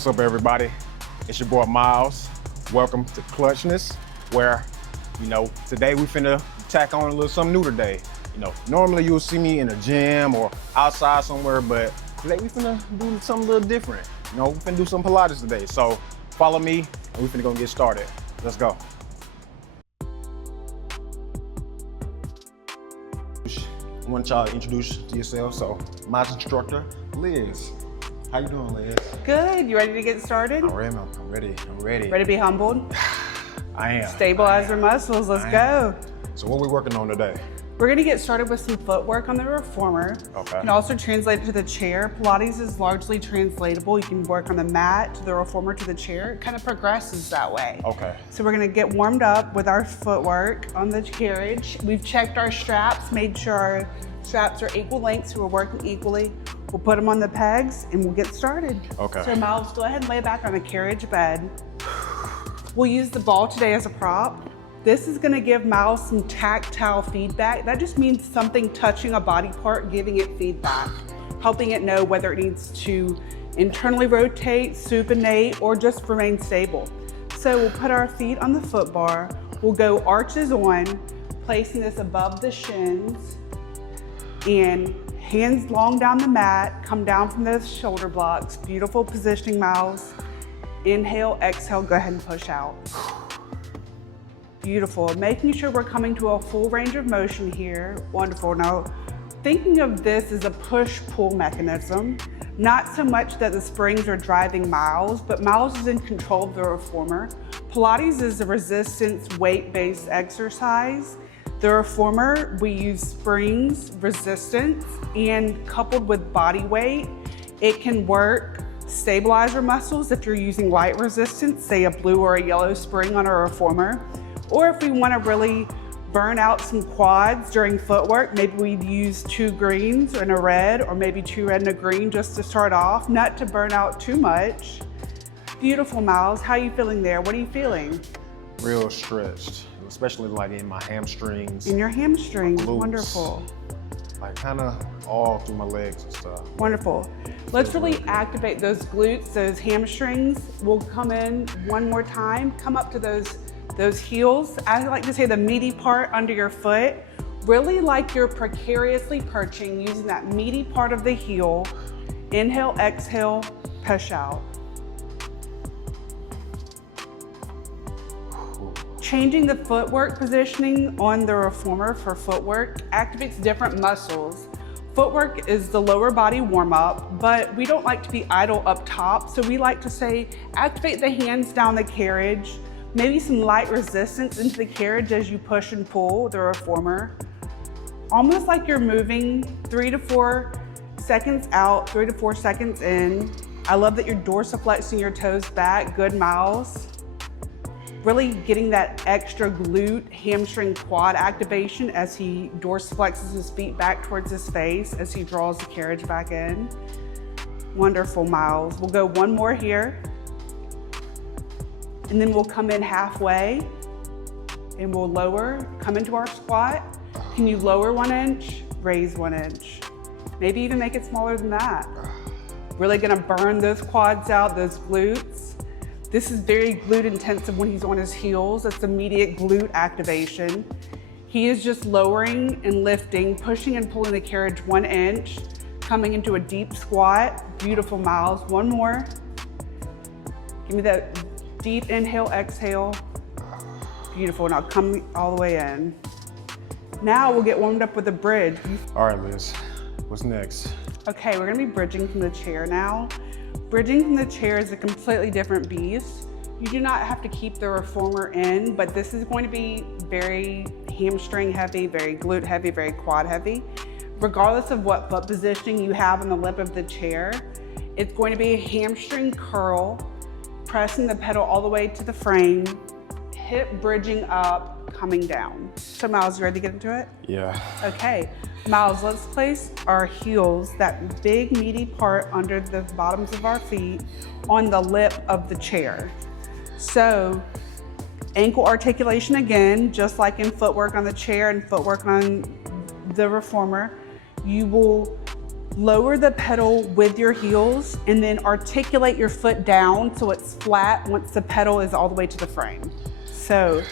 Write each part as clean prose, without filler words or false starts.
What's up, everybody? It's your boy Miles. Welcome to Clutchness, where, today we finna tack on a little something new today. Normally you'll see me in a gym or outside somewhere, but today we finna do something a little different. We finna do some Pilates today. So follow me and we finna go get started. Let's go. I want y'all to introduce yourself. So my instructor, Liz. How you doing, Liz? Good. You ready to get started? I'm ready. Ready to be humbled? I am. Stabilize your muscles. Let's go. So what are we working on today? We're going to get started with some footwork on the reformer. Okay. You can also translate it to the chair. Pilates is largely translatable. You can work on the mat to the reformer to the chair. It kind of progresses that way. Okay. So we're going to get warmed up with our footwork on the carriage. We've checked our straps, made sure our straps are equal length, so we're working equally. We'll put them on the pegs and we'll get started. Okay. So Miles, go ahead and lay back on the carriage bed. We'll use the ball today as a prop. This is gonna give Miles some tactile feedback. That just means something touching a body part, giving it feedback, helping it know whether it needs to internally rotate, supinate, or just remain stable. So we'll put our feet on the foot bar. We'll go arches on, placing this above the shins, and hands long down the mat, come down from those shoulder blocks. Beautiful positioning, Miles. Inhale, exhale, go ahead and push out. Beautiful. Making sure we're coming to a full range of motion here. Wonderful. Now, thinking of this as a push-pull mechanism, not so much that the springs are driving Miles, but Miles is in control of the reformer. Pilates is a resistance weight-based exercise. The reformer, we use springs, resistance, and coupled with body weight, it can work, stabilize your muscles if you're using light resistance, say a blue or a yellow spring on a reformer. Or if we want to really burn out some quads during footwork, maybe we'd use 2 greens and a red, or maybe 2 red and a green just to start off, not to burn out too much. Beautiful, Miles. How are you feeling there? What are you feeling? Real stretched, especially like in my hamstrings. In your hamstrings, glutes, wonderful. Like kind of all through my legs and stuff. Wonderful. Let's really activate those glutes, those hamstrings. We'll come in one more time, come up to those heels. I like to say the meaty part under your foot, really like you're precariously perching using that meaty part of the heel. Inhale, exhale, push out. Changing the footwork positioning on the reformer for footwork activates different muscles. Footwork is the lower body warm up, but we don't like to be idle up top. So we like to say, activate the hands down the carriage, maybe some light resistance into the carriage as you push and pull the reformer. Almost like you're moving 3 to 4 seconds out, 3 to 4 seconds in. I love that you're dorsiflexing your toes back, good, Miles. Really getting that extra glute, hamstring, quad activation as he dorsiflexes his feet back towards his face as he draws the carriage back in. Wonderful, Miles. We'll go one more here. And then we'll come in halfway and we'll lower, come into our squat. Can you lower 1 inch, raise 1 inch? Maybe even make it smaller than that. Really gonna burn those quads out, those glutes. This is very glute intensive when he's on his heels. That's immediate glute activation. He is just lowering and lifting, pushing and pulling the carriage 1 inch, coming into a deep squat. Beautiful, Miles. One more. Give me that deep inhale, exhale. Beautiful. Now come all the way in. Now we'll get warmed up with a bridge. All right, Liz, what's next? Okay, we're gonna be bridging from the chair now. Bridging from the chair is a completely different beast. You do not have to keep the reformer in, but this is going to be very hamstring heavy, very glute heavy, very quad heavy. Regardless of what foot positioning you have on the lip of the chair, it's going to be a hamstring curl, pressing the pedal all the way to the frame, hip bridging up, coming down. So Miles, you ready to get into it? Yeah. Okay, Miles, let's place our heels, that big meaty part under the bottoms of our feet, on the lip of the chair. So ankle articulation again, just like in footwork on the chair and footwork on the reformer. You will Lower the pedal with your heels and then articulate your foot down so it's flat once the pedal is all the way to the frame. So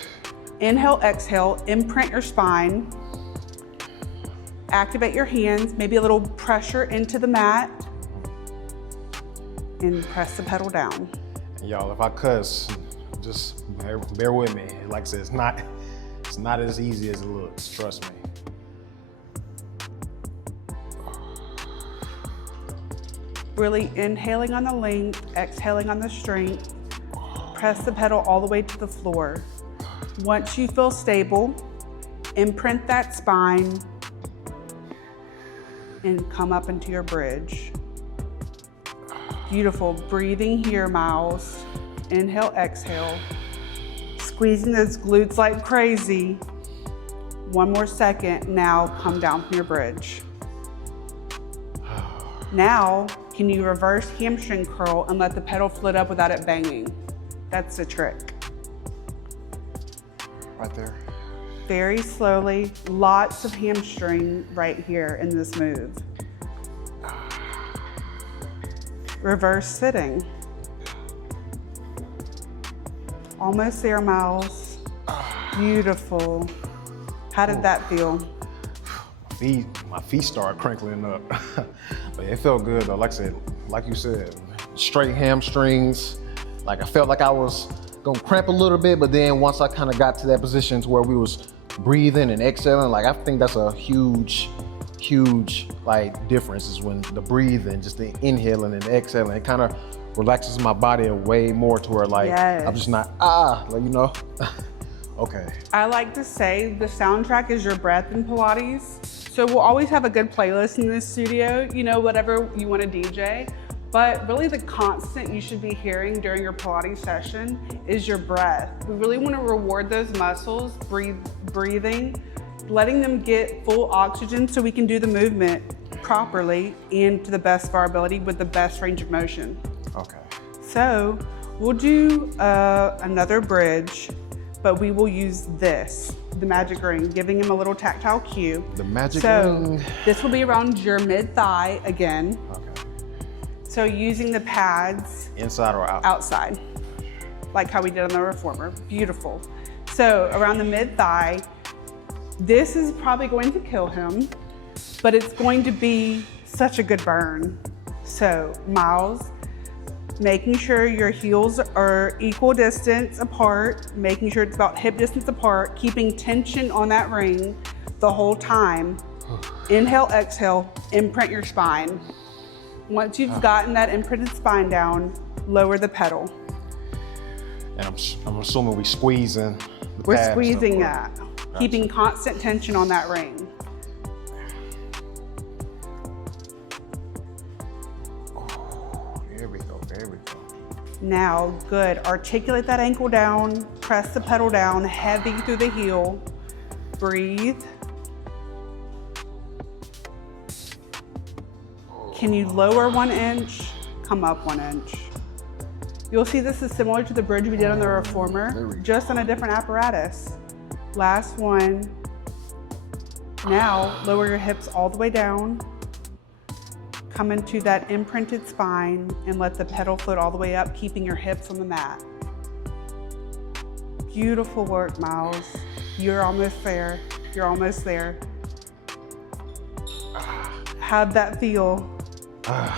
inhale, exhale, imprint your spine, activate your hands, maybe a little pressure into the mat, and press the pedal down. Y'all, if I cuss, just bear with me. Like I said, it's not as easy as it looks, trust me. Really inhaling on the length, exhaling on the strength. Press the pedal all the way to the floor. Once you feel stable, imprint that spine and come up into your bridge. Beautiful, breathing here, Miles. Inhale, exhale. Squeezing those glutes like crazy. One more second, now come down from your bridge. Now, can you reverse hamstring curl and let the pedal float up without it banging? That's the trick. Right there. Very slowly, lots of hamstring right here in this move. Reverse sitting. Almost there, Miles. Beautiful. How did that feel? My feet started crinkling up. But it felt good though. Like I said, like you said, straight hamstrings. Like I felt like I was gonna cramp a little bit, but then once I kind of got to that position to where we was breathing and exhaling, like I think that's a huge like difference is when the breathing, just the inhaling and the exhaling, it kind of relaxes my body way more to where like yes. I'm just not like, you know. Okay. I like to say the soundtrack is your breath in Pilates. So we'll always have a good playlist in this studio, you know, whatever you want to DJ. But really the constant you should be hearing during your Pilates session is your breath. We really want to reward those muscles, breathing, letting them get full oxygen so we can do the movement properly and to the best of our ability with the best range of motion. Okay. So we'll do another bridge, but we will use this, the magic ring, giving him a little tactile cue. The magic ring. This will be around your mid-thigh again. Okay. So using the pads. Inside or out? Outside, like how we did on the reformer. Beautiful. So around the mid-thigh, this is probably going to kill him, but it's going to be such a good burn. So Miles, making sure your heels are equal distance apart, making sure it's about hip distance apart, keeping tension on that ring the whole time. Inhale, exhale, imprint your spine. Once you've gotten that imprinted spine down, lower the pedal. And I'm assuming we squeezing the We're pads squeezing up, that, Gotcha. keeping constant tension on that ring. There we go, there we go. Now, good. Articulate that ankle down, press the pedal down, heavy through the heel. Breathe. Can you lower 1 inch? Come up 1 inch. You'll see this is similar to the bridge we did on the reformer, just on a different apparatus. Last one. Now, lower your hips all the way down. Come into that imprinted spine and let the pedal float all the way up, keeping your hips on the mat. Beautiful work, Miles. You're almost there. You're almost there. How'd that feel? I'm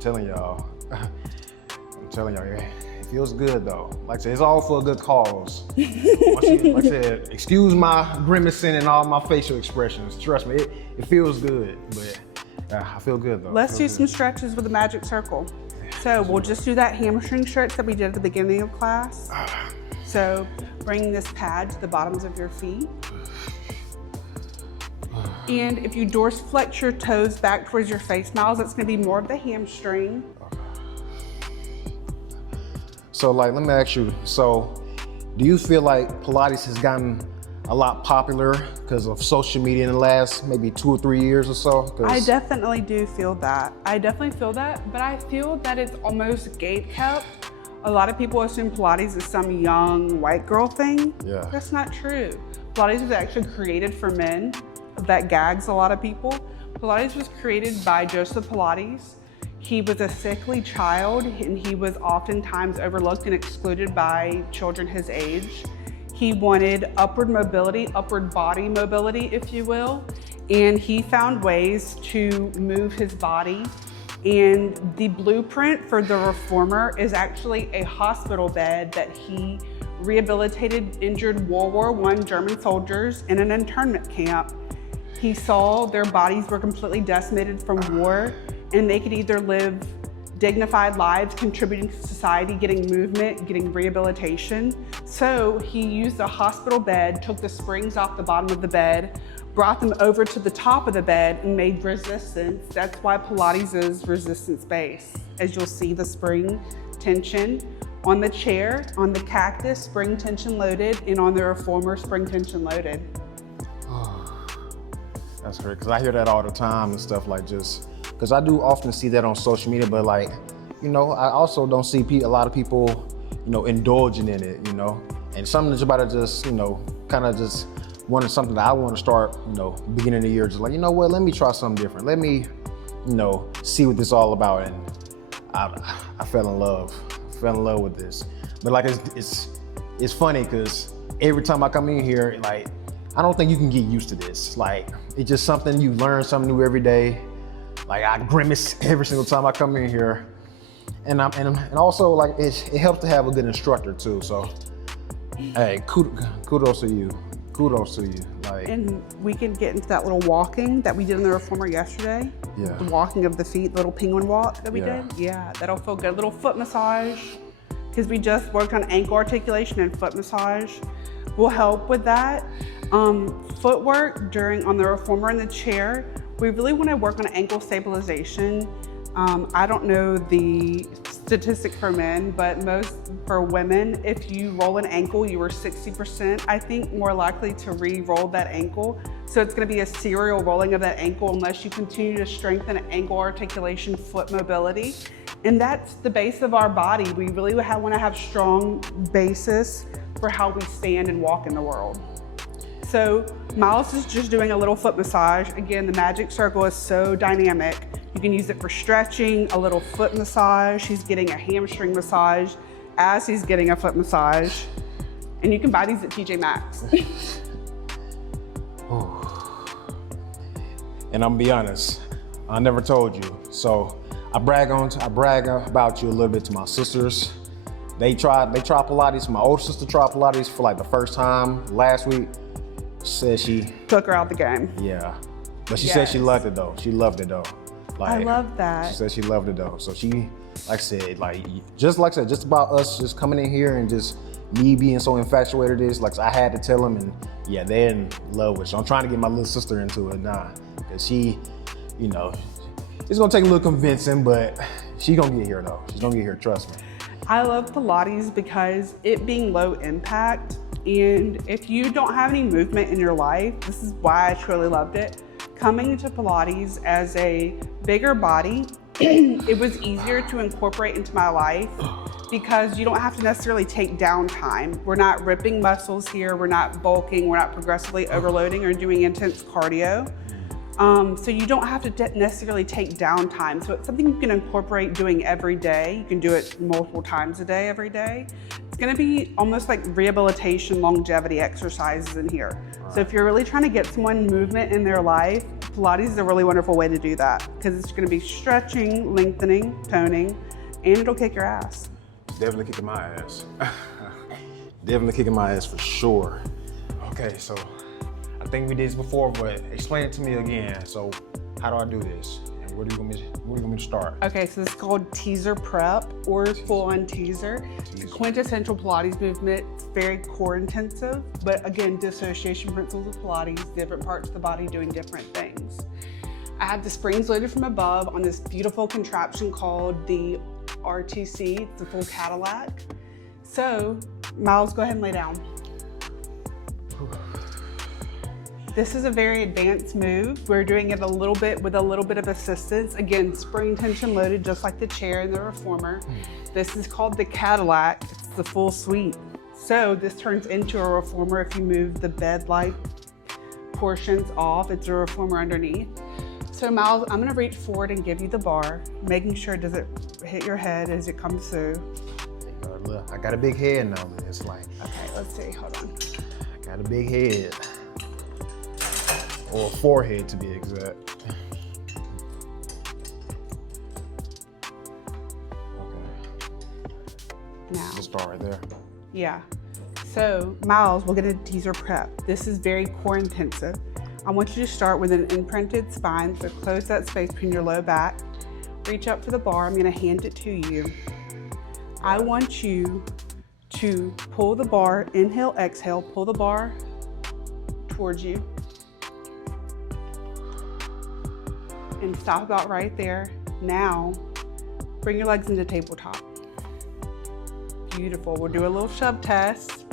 telling y'all, it feels good though. Like I said, it's all for a good cause. Like I said, excuse my grimacing and all my facial expressions. Trust me, it feels good, but I feel good though. Let's do some stretches with the magic circle. So we'll just do that hamstring stretch that we did at the beginning of class. So bring this pad to the bottoms of your feet. And if you dorsiflex your toes back towards your face, Miles, that's gonna be more of the hamstring. So like, let me ask you, so do you feel like Pilates has gotten a lot popular because of social media in the last maybe 2 or 3 years or so? I definitely do feel that. But I feel that it's almost gatekept. A lot of people assume Pilates is some young white girl thing. Yeah. That's not true. Pilates was actually created for men. That gags a lot of people. Pilates was created by Joseph Pilates. He was a sickly child and he was oftentimes overlooked and excluded by children his age. He wanted upward mobility, upward body mobility, if you will, and he found ways to move his body. And the blueprint for the reformer is actually a hospital bed that he rehabilitated injured World War I German soldiers in an internment camp. He saw their bodies were completely decimated from war and they could either live dignified lives, contributing to society, getting movement, getting rehabilitation. So he used a hospital bed, took the springs off the bottom of the bed, brought them over to the top of the bed and made resistance. That's why Pilates is resistance-based. As you'll see, the spring tension on the chair, on the cactus, spring tension loaded, and on the reformer, spring tension loaded. That's great, because I hear that all the time and stuff, like, just because I do often see that on social media, but like, you know, I also don't see a lot of people, you know, indulging in it, you know, and something that's about to just, you know, kind of just wanted something that I want to start, you know, beginning of the year, just like, you know what, let me try something different. Let me, you know, see what this is all about. And I fell in love with this. But like, it's funny because every time I come in here, like, I don't think you can get used to this. Like, it's just something, you learn something new every day. Like, I grimace every single time I come in here. And also, like, it helps to have a good instructor too. So, hey, kudos to you. Kudos to you. Like, and we can get into that little walking that we did in the reformer yesterday. Yeah. The walking of the feet, the little penguin walk that we Yeah. did. Yeah, that'll feel good. A little foot massage, because we just worked on ankle articulation, and foot massage will help with that. Footwork on the reformer in the chair, we really want to work on ankle stabilization. I don't know the statistic for men, but for women, if you roll an ankle, you are 60%, I think, more likely to re-roll that ankle. So it's going to be a serial rolling of that ankle unless you continue to strengthen ankle articulation, foot mobility. And that's the base of our body. We really want to have strong basis for how we stand and walk in the world. So Miles is just doing a little foot massage. Again, the magic circle is so dynamic. You can use it for stretching, a little foot massage. He's getting a hamstring massage as he's getting a foot massage. And you can buy these at TJ Maxx. and I'm gonna be honest, I never told you. So I brag about you a little bit to my sisters. They tried Pilates. My older sister tried Pilates for like the first time last week. Said she took her out the game. Yeah, but she said she loved it though. She loved it though. Like, I love that. She said she loved it though. So she, like I said, just about us just coming in here and just me being so infatuated with this. Like, I had to tell them, and yeah, they're in love with it. So I'm trying to get my little sister into it now, because she, you know, it's gonna take a little convincing, but she gonna get here though. She's gonna get here, trust me. I love Pilates because it being low impact, and if you don't have any movement in your life, this is why I truly loved it. Coming into Pilates as a bigger body, it was easier to incorporate into my life because you don't have to necessarily take downtime. We're not ripping muscles here, we're not bulking, we're not progressively overloading or doing intense cardio. So you don't have to necessarily take downtime. So it's something you can incorporate doing every day. You can do it multiple times a day, every day. It's gonna be almost like rehabilitation, longevity exercises in here. So if you're really trying to get someone movement in their life, Pilates is a really wonderful way to do that, because it's gonna be stretching, lengthening, toning, and it'll kick your ass. Definitely kicking my ass. Definitely kicking my ass for sure. Okay, so I think we did this before, but explain it to me again. So how do I do this? And where do you want me to start? Okay, so this is called teaser prep or full-on teaser. It's a quintessential Pilates movement. It's very core intensive, but again, dissociation principles of Pilates, different parts of the body doing different things. I have the springs loaded from above on this beautiful contraption called the RTC. It's a full Cadillac. So Miles, go ahead and lay down. This is a very advanced move. We're doing it with a little bit of assistance. Again, spring tension loaded, just like the chair and the reformer. This is called the Cadillac. It's the full suite. So this turns into a reformer if you move the bed-like portions off. It's a reformer underneath. So Miles, I'm gonna reach forward and give you the bar, making sure it doesn't hit your head as it comes through. Look, I got a big head now. It's like, Okay, let's see, hold on. I got a big head. Or a forehead to be exact. Now. Just start right there. Yeah. So Miles, we'll get a teaser prep. This is very core intensive. I want you to start with an imprinted spine, so close that space between your low back. Reach up for the bar, I'm gonna hand it to you. I want you to pull the bar, inhale, exhale, pull the bar towards you. And stop about right there. Now, bring your legs into tabletop. Beautiful, we'll do a little shove test.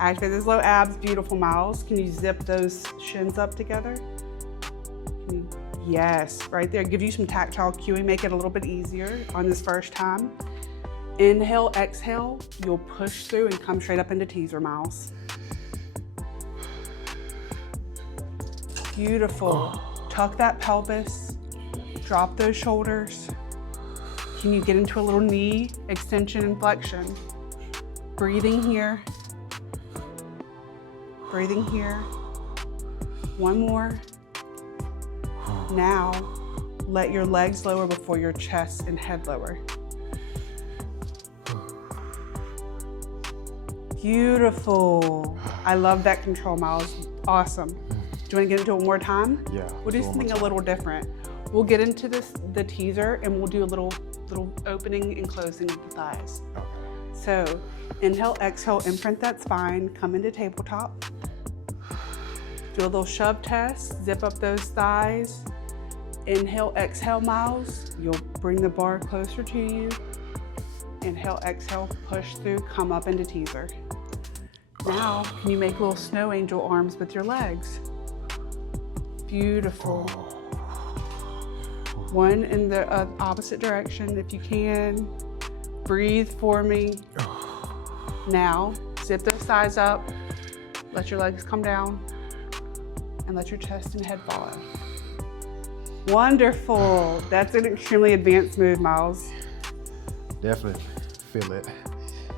Activate those low abs, beautiful Miles. Can you zip those shins up together? Yes, right there. Give you some tactile cueing, make it a little bit easier on this first time. Inhale, exhale, you'll push through and come straight up into teaser, Miles. Beautiful. Tuck that pelvis, drop those shoulders. Can you get into a little knee extension and flexion? Breathing here. Breathing here. One more. Now, let your legs lower before your chest and head lower. Beautiful. I love that control, Miles. Awesome. Do you want to get into it one more time? Yeah. We'll do something a little different. We'll get into the teaser and we'll do a little opening and closing of the thighs. Okay. So, inhale, exhale, imprint that spine, come into tabletop. Do a little shove test, zip up those thighs. Inhale, exhale, Miles. You'll bring the bar closer to you. Inhale, exhale, push through, come up into teaser. Now, can you make little snow angel arms with your legs? Beautiful. One in the opposite direction if you can. Breathe for me. Now, zip those thighs up. Let your legs come down. And let your chest and head follow. Wonderful. That's an extremely advanced move, Miles. Definitely feel it.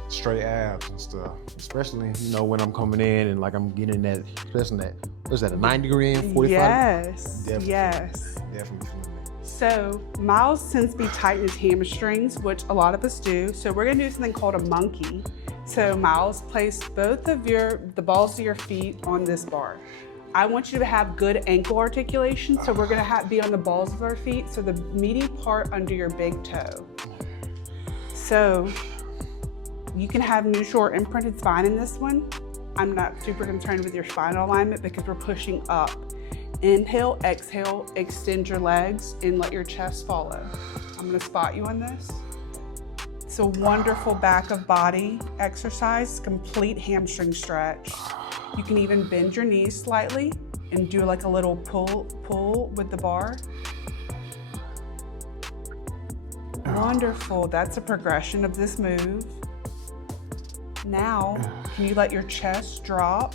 Straight abs and stuff. Especially, you know, when I'm coming in and like I'm getting that, pressing that, what's that, a 90-degree in, 45? Yes, Definitely. yes. Definitely feeling it. So Miles tends to be tight in his hamstrings, which a lot of us do. So we're gonna do something called a monkey. So Miles, place both of the balls of your feet on this bar. I want you to have good ankle articulation, so we're gonna be on the balls of our feet, so the meaty part under your big toe. So you can have neutral or imprinted spine in this one. I'm not super concerned with your spinal alignment because we're pushing up. Inhale, exhale, extend your legs and let your chest follow. I'm gonna spot you on this. It's a wonderful back of body exercise, complete hamstring stretch. You can even bend your knees slightly and do like a little pull with the bar. Wonderful, that's a progression of this move. Now, can you let your chest drop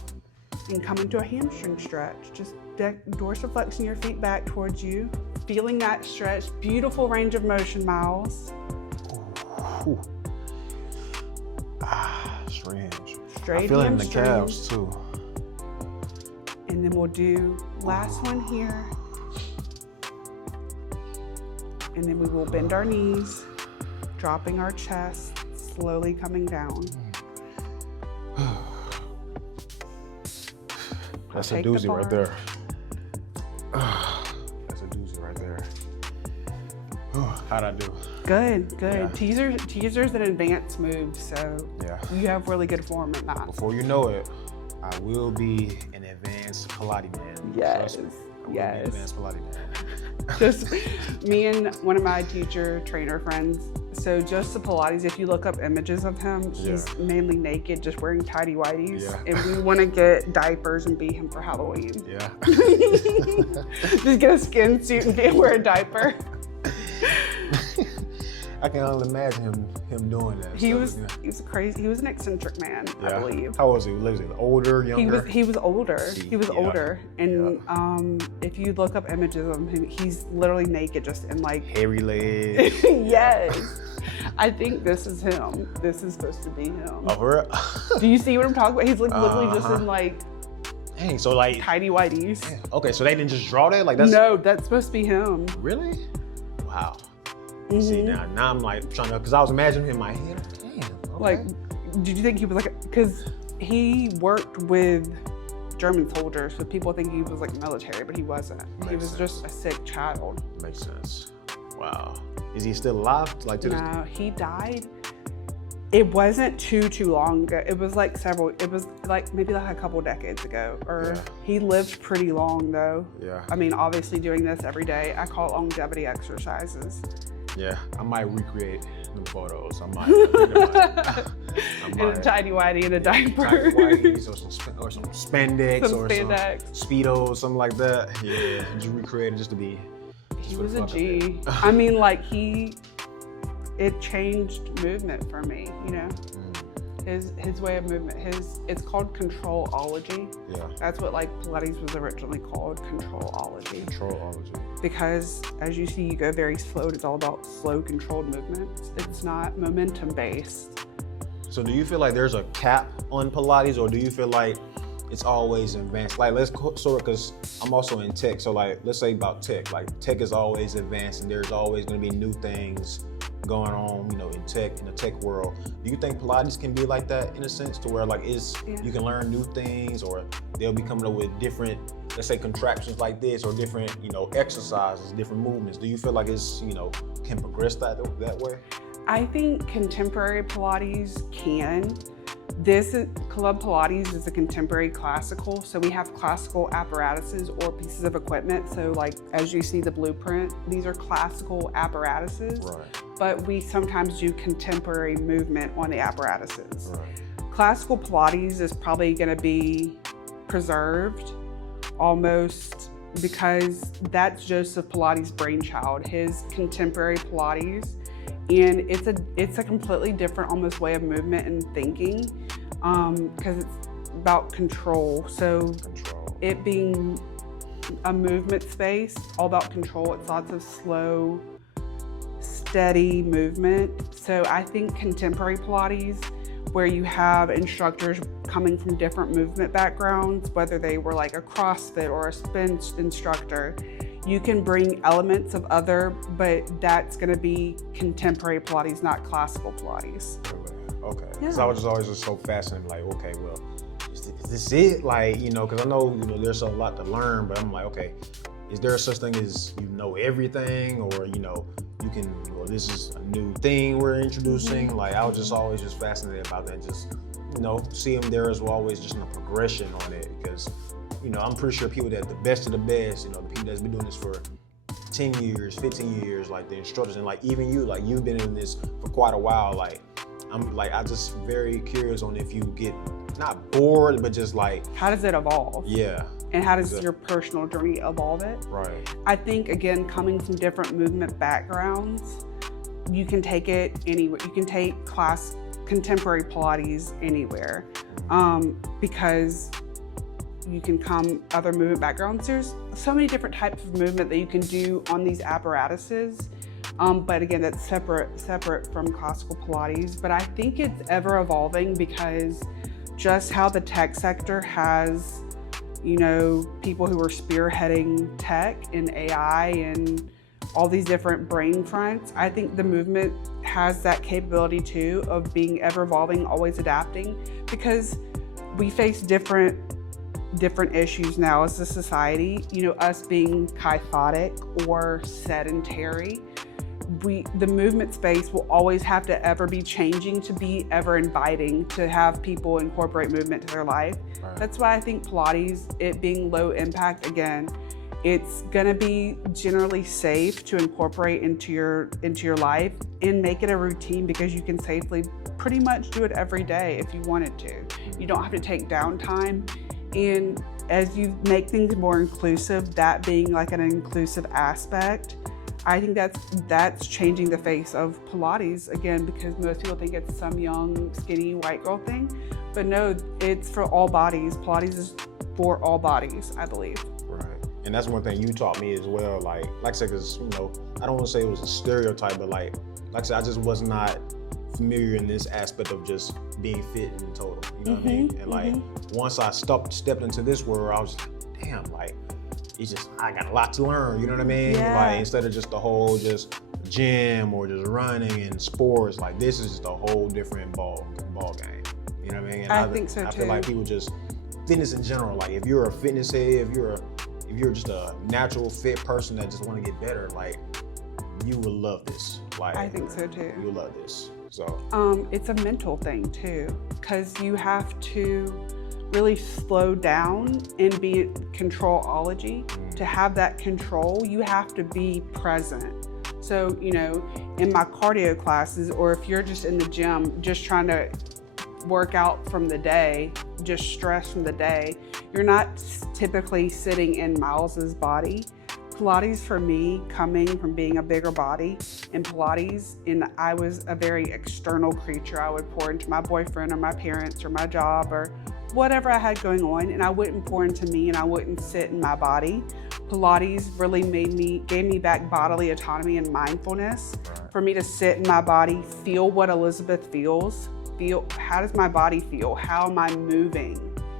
and come into a hamstring stretch? Just dorsiflexing your feet back towards you, feeling that stretch. Beautiful range of motion, Miles. Ooh. Strange. Straight I feel it in the hamstrings. calves too. And then we'll do last one here. And then we will bend our knees, dropping our chest, slowly coming down. That's a doozy right there. That's a doozy right there. How'd I do? Good, good. Yeah. Teaser's an advanced move, so Yeah. you have really good form at that. Before you know it, I will be an advanced Pilates man. Yes, Trust me. I will be yes. an advanced Pilates man. Just me and one of my teacher trainer friends. So just the Pilates, if you look up images of him, he's mainly naked, just wearing tighty whities. Yeah. And we want to get diapers and be him for Halloween. Yeah. Just get a skin suit and wear a diaper. I can only imagine him doing that. He was crazy. He was an eccentric man, I believe. How was he? Was he older, younger? He was older. He was older. And if you look up images of him, he's literally naked, just in like hairy legs. Yes. I think this is him. This is supposed to be him. Oh, for real? Do you see what I'm talking about? He's like literally just in like, dang, so like tidy whities. Damn. Okay, so they didn't just draw that? Like that's No, that's supposed to be him. Really? Wow. See, now I'm like trying to, because I was imagining him in my head. Damn. Okay. Like, did you think he was like, because he worked with German soldiers, so people think he was like military, but he wasn't. He was just a sick child. Makes sense. Wow. Is he still alive? Like to No, he died. It wasn't too long ago. It was like maybe like a couple decades ago. Or he lived pretty long though. Yeah. I mean, obviously doing this every day, I call it longevity exercises. Yeah, I might recreate the photos. I might. In a tidy whitey in a diaper. Tidy whiteys or some spandex Some or spandex. some Speedos, something like that. Yeah, just recreate it just to be. He was a G. I mean, like it changed movement for me, you know? His way of movement, it's called controlology. Yeah. That's what like Pilates was originally called, controlology. Controlology. Because as you see, you go very slow. It's all about slow, controlled movements. It's not momentum based. So do you feel like there's a cap on Pilates, or do you feel like it's always advanced? Like let's sort of, because I'm also in tech, so like let's say about tech. Like tech is always advancing. There's always going to be new things going on, you know, in the tech world. Do you think Pilates can be like that in a sense, to where like you can learn new things, or they'll be coming up with different, let's say, contraptions like this, or different, you know, exercises, different movements? Do you feel like it's, you know, can progress that way? I think contemporary Pilates can. Club Pilates is a contemporary classical, so we have classical apparatuses or pieces of equipment. So like, as you see the blueprint, these are classical apparatuses, but we sometimes do contemporary movement on the apparatuses. Classical Pilates is probably gonna be preserved almost, because that's Joseph Pilates' brainchild, his contemporary Pilates. And it's a completely different almost way of movement and thinking, because it's about control. So it being a movement space, all about control, it's lots of slow, steady movement. So I think contemporary Pilates, where you have instructors coming from different movement backgrounds, whether they were like a CrossFit or a spin instructor, you can bring elements of other, but that's gonna be contemporary Pilates, not classical Pilates. Okay, because I was just always so fascinated, like, okay, well, is this it? Like, you know, because I know, you know, there's a lot to learn, but I'm like, okay, is there such thing as, you know, everything, or, you know, you can, well, this is a new thing we're introducing? Like, I was just always just fascinated about that, just, you know, see them there as well, always just in a progression on it, because, you know, I'm pretty sure people that the best of the best, you know, the people that's been doing this for 10 years, 15 years, like the instructors, and like even you, like you've been in this for quite a while, like I'm just very curious on if you get not bored, but just like, how does it evolve? Yeah. And how does your personal journey evolve it? Right. I think, again, coming from different movement backgrounds, you can take it anywhere. You can take contemporary Pilates anywhere, because you can come other movement backgrounds. There's so many different types of movement that you can do on these apparatuses. But again, that's separate from classical Pilates. But I think it's ever evolving, because just how the tech sector has, you know, people who are spearheading tech and AI and all these different brain fronts. I think the movement has that capability too of being ever evolving, always adapting, because we face different issues now as a society. You know, us being kyphotic or sedentary, the movement space will always have to ever be changing to be ever inviting, to have people incorporate movement to their life. Right. That's why I think Pilates, it being low impact, again, it's gonna be generally safe to incorporate into your life and make it a routine, because you can safely pretty much do it every day if you wanted to. You don't have to take downtime. And as you make things more inclusive, that being like an inclusive aspect, I think that's changing the face of Pilates again, because most people think it's some young, skinny white girl thing, but no, it's for all bodies. Pilates is for all bodies, I believe. Right, and that's one thing you taught me as well. Like I said, because I don't want to say it was a stereotype, but like I said, I just was not familiar in this aspect of just being fit in total. You know what I mean? And like once I stepped into this world, I was like, damn, like. It's just, I got a lot to learn, you know what I mean? Yeah. Like instead of just the whole just gym or just running and sports, like this is just a whole different ball game. You know what I mean? And I think so too. I feel like people just, fitness in general, like if you're a fitness head, if you're just a natural fit person that just want to get better, like you will love this. Like I think so too. You'll love this. So it's a mental thing too, because you have to really slow down and be controlology. To have that control, you have to be present. So, in my cardio classes, or if you're just in the gym, just trying to work out from the day, just stress from the day, you're not typically sitting in Miles's body. Pilates for me, coming from being a bigger body in Pilates, and I was a very external creature. I would pour into my boyfriend or my parents or my job or whatever I had going on, and I wouldn't pour into me and I wouldn't sit in my body. Pilates really gave me back bodily autonomy and mindfulness for me to sit in my body, feel what Elizabeth feels, how does my body feel? How am I moving?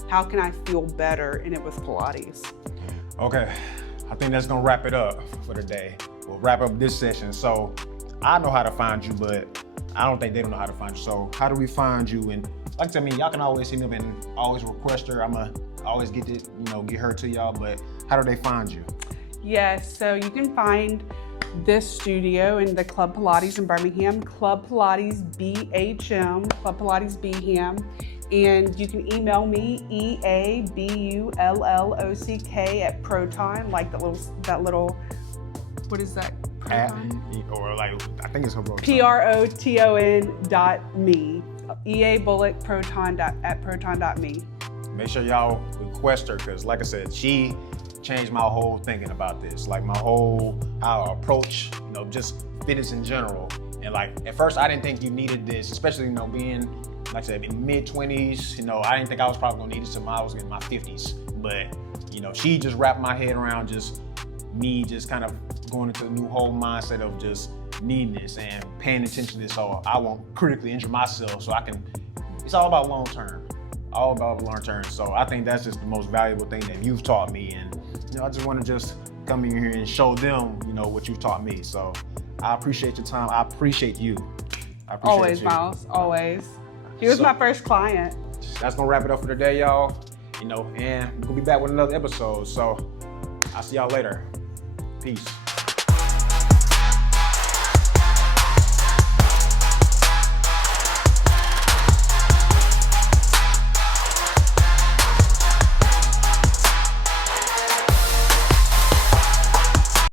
How can I feel better? And it was Pilates. Okay, I think that's gonna wrap it up for the day. We'll wrap up this session. So I know how to find you, but I don't think they don't know how to find you. So how do we find you? And like I said, y'all can always hit me up and always request her. I'ma always get her to y'all, but how do they find you? Yes, so you can find this studio in the Club Pilates in Birmingham, Club Pilates BHM, Club Pilates BHM, and you can email me, EABULLOCK at Proton, like that little, what is that? Proton? Or like, I think it's her PROTON.me. EA Bullock at proton.me. Make sure y'all request her, because like I said, she changed my whole thinking about this, like my whole how I approach, just fitness in general. And like at first I didn't think you needed this, especially being, like I said, in mid-20s, I didn't think I was probably gonna need this until I was in my 50s. But she just wrapped my head around just me just kind of going into a new whole mindset of just needing this and paying attention to this so I won't critically injure myself, so it's all about long term. So I think that's just the most valuable thing that you've taught me, and I just want to just come in here and show them, what you've taught me. So I appreciate your time. I appreciate you. Always, Miles, always. He was my first client. That's gonna wrap it up for today, y'all. And we'll be back with another episode. So I'll see y'all later. Peace.